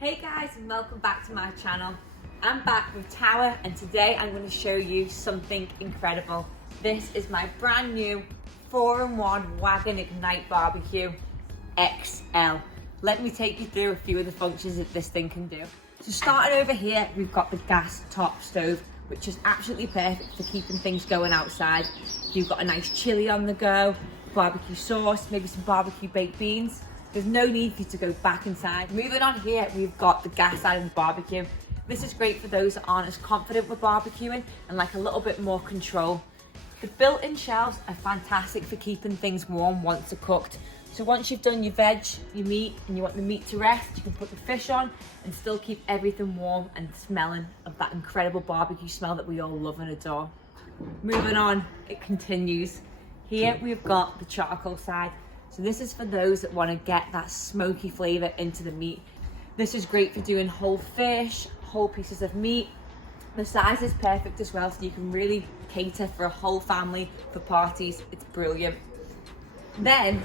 Hey guys, and welcome back to my channel. I'm back with Tower, and today I'm going to show you something incredible. This is my brand new 4-in-1 Wagon Ignite Barbecue XL. Let me take you through a few of the functions that this thing can do. So starting over here, we've got the gas top stove, which is absolutely perfect for keeping things going outside. You've got a nice chili on the go, barbecue sauce, maybe some barbecue baked beans. There's no need for you to go back inside. Moving on here, we've got the gas island barbecue. This is great for those that aren't as confident with barbecuing and like a little bit more control. The built-in shelves are fantastic for keeping things warm once they're cooked. So once you've done your veg, your meat, and you want the meat to rest, you can put the fish on and still keep everything warm and smelling of that incredible barbecue smell that we all love and adore. Moving on, it continues. Here we've got the charcoal side. So this is for those that want to get that smoky flavour into the meat. This is great for doing whole fish, whole pieces of meat. The size is perfect as well, so you can really cater for a whole family for parties. It's brilliant. Then,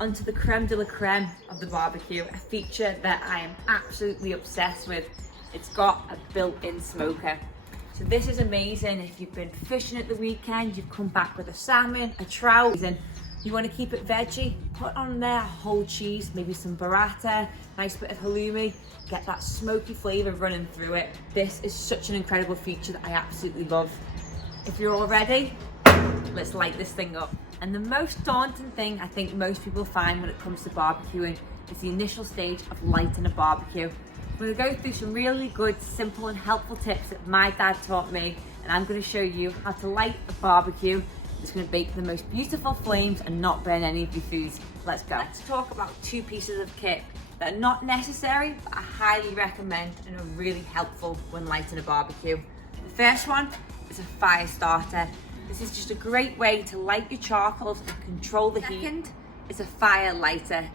onto the creme de la creme of the barbecue, a feature that I am absolutely obsessed with. It's got a built-in smoker. So this is amazing if you've been fishing at the weekend, you've come back with a salmon, a trout, and you want to keep it veggie, put on there whole cheese, maybe some burrata, nice bit of halloumi, get that smoky flavour running through it. This is such an incredible feature that I absolutely love. If you're all ready, let's light this thing up. And the most daunting thing I think most people find when it comes to barbecuing is the initial stage of lighting a barbecue. We're going to go through some really good, simple and helpful tips that my dad taught me, and I'm going to show you how to light a barbecue. It's going to bake the most beautiful flames and not burn any of your foods. Let's go. Let's talk about two pieces of kit that are not necessary, but I highly recommend and are really helpful when lighting a barbecue. The first one is a fire starter. This is just a great way to light your charcoals and control the heat. Second is a fire lighter.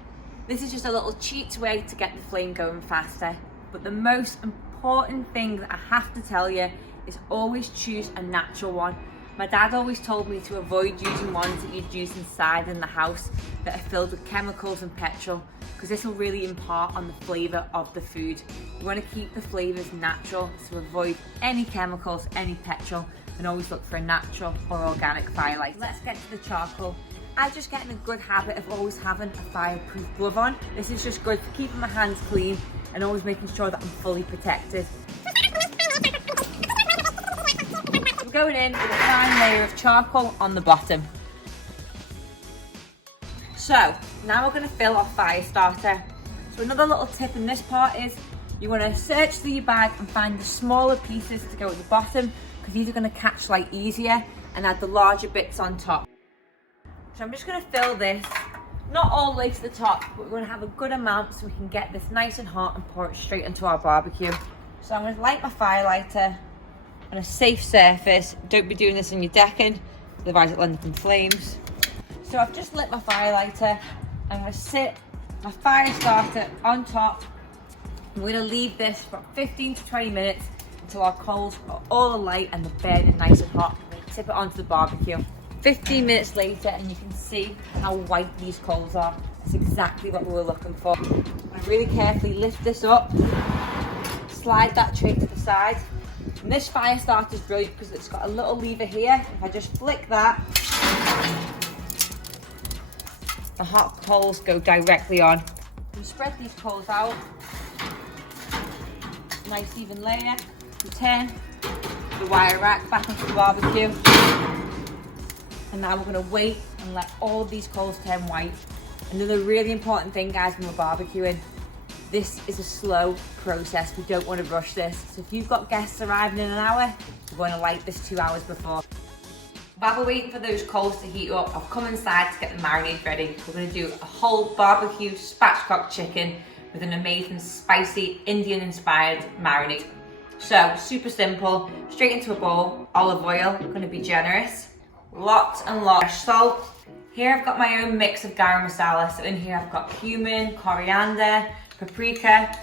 This is just a little cheat way to get the flame going faster. But the most important thing that I have to tell you is always choose a natural one. My dad always told me to avoid using ones that you'd use inside in the house that are filled with chemicals and petrol, because this will really impart on the flavour of the food. You want to keep the flavours natural, so avoid any chemicals, any petrol, and always look for a natural or organic firelight. Let's get to the charcoal. I just get in a good habit of always having a fireproof glove on. This is just good for keeping my hands clean and always making sure that I'm fully protected. Going in with a fine layer of charcoal on the bottom. So now we're going to fill our fire starter. So another little tip in this part is you want to search through your bag and find the smaller pieces to go at the bottom, because these are going to catch light easier, and add the larger bits on top. So I'm just going to fill this, not all the way to the top, but we're going to have a good amount so we can get this nice and hot and pour it straight into our barbecue. So I'm going to light my fire lighter on a safe surface. Don't be doing this on your decking, otherwise it'll end up in flames. So I've just lit my fire lighter. I'm going to sit my fire starter on top. I'm going to leave this for 15 to 20 minutes until our coals are all alight and the burning nice and hot. I'm going to tip it onto the barbecue. 15 minutes later, and you can see how white these coals are. That's exactly what we were looking for. I'm going to really carefully lift this up, slide that tray to the side. And this fire starter is brilliant because it's got a little lever here. If I just flick that, the hot coals go directly on. You spread these coals out, nice even layer. You turn the wire rack back into the barbecue. And now we're going to wait and let all of these coals turn white. Another really important thing, guys, when we're barbecuing, this is a slow process. We don't want to rush this. So if you've got guests arriving in an hour, we're going to light this 2 hours before. While we're waiting for those coals to heat up, I've come inside to get the marinade ready. We're going to do a whole barbecue spatchcock chicken with an amazing spicy Indian inspired marinade. So super simple, straight into a bowl, olive oil, going to be generous, lots and lots of salt. Here I've got my own mix of garam masala. So in here I've got cumin, coriander, paprika,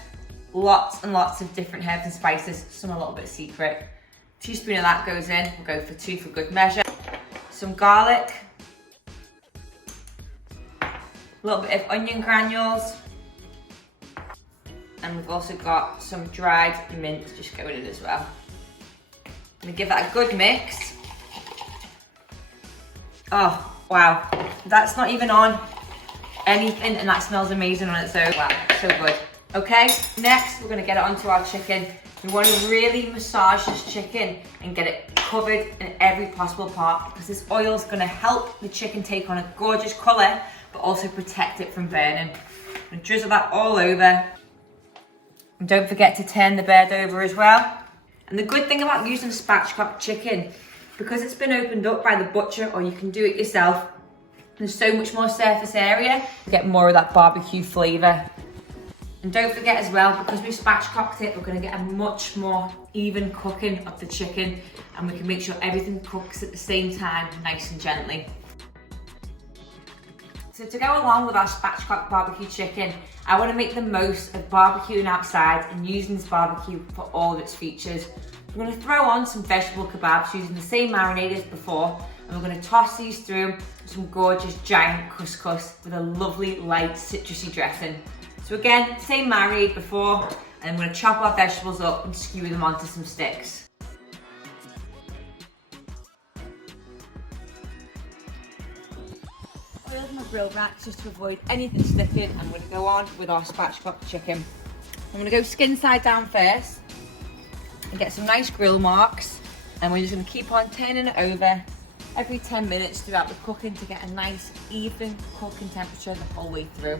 lots and lots of different herbs and spices, some a little bit secret. A teaspoon of that goes in, we'll go for 2 for good measure. Some garlic, a little bit of onion granules, And we've also got some dried mint just going in as well. I'm gonna give that a good mix. Oh, wow. That's not even on anything and that smells amazing on its own. Wow, so good. Okay, next we're gonna get it onto our chicken. We want to really massage this chicken and get it covered in every possible part because this oil is gonna help the chicken take on a gorgeous color, but also protect it from burning. I'm gonna drizzle that all over. And don't forget to turn the bird over as well. And the good thing about using spatchcock chicken, because it's been opened up by the butcher or you can do it yourself, there's so much more surface area, you get more of that barbecue flavour. And don't forget as well, because we've spatchcocked it, we're going to get a much more even cooking of the chicken and we can make sure everything cooks at the same time, nice and gently. So to go along with our spatchcock barbecue chicken, I want to make the most of barbecuing outside and using this barbecue for all of its features. We're going to throw on some vegetable kebabs using the same marinade as before, and we're going to toss these through with some gorgeous giant couscous with a lovely light citrusy dressing. So again, same marinade before, and I'm going to chop our vegetables up and skewer them onto some sticks. Oiled my grill racks just to avoid anything sticking. I'm going to go on with our spatchcock chicken. I'm going to go skin side down first and get some nice grill marks, and we're just going to keep on turning it over every 10 minutes throughout the cooking to get a nice even cooking temperature the whole way through.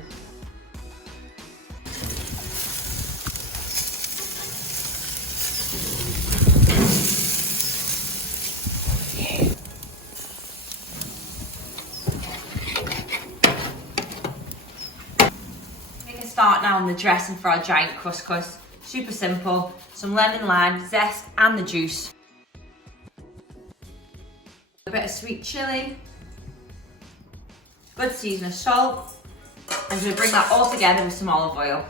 Start now on the dressing for our giant couscous. Super simple, some lemon, lime, zest and the juice. A bit of sweet chilli, good season of salt, and I'm going to bring that all together with some olive oil.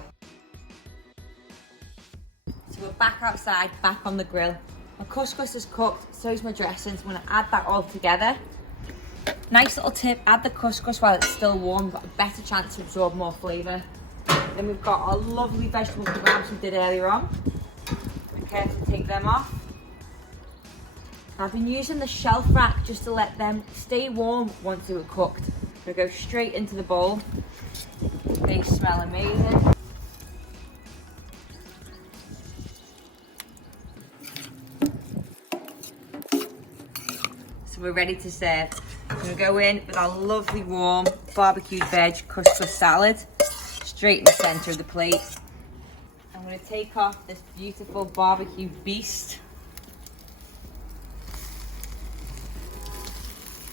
So we're back outside, back on the grill. My couscous is cooked, so is my dressing, so I'm going to add that all together. Nice little tip, add the couscous while it's still warm, you've got a better chance to absorb more flavour. Then we've got our lovely vegetable kebabs we did earlier on. Be careful to take them off. I've been using the shelf rack just to let them stay warm once they were cooked. I'm going to go straight into the bowl. They smell amazing. So we're ready to serve. I'm going to go in with our lovely warm barbecued veg couscous salad. Straight in the centre of the plate. I'm going to take off this beautiful barbecue beast.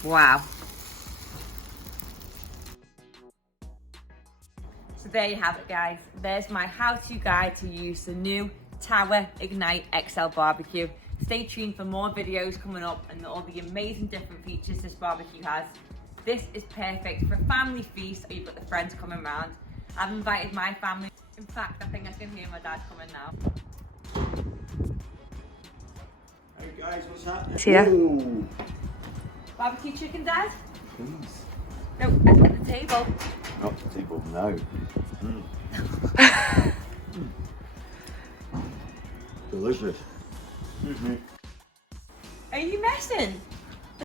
Wow. So there you have it, guys. There's my how-to guide to use the new Tower Ignite XL barbecue. Stay tuned for more videos coming up and all the amazing different features this barbecue has. This is perfect for a family feast or you've got the friends coming around. I've invited my family. In fact, I think I can hear my dad coming now. Hey guys, what's happening? See ya. Ooh. Barbecue chicken, Dad? Please. No, at the table. Not the table, no. Delicious. Are you messing?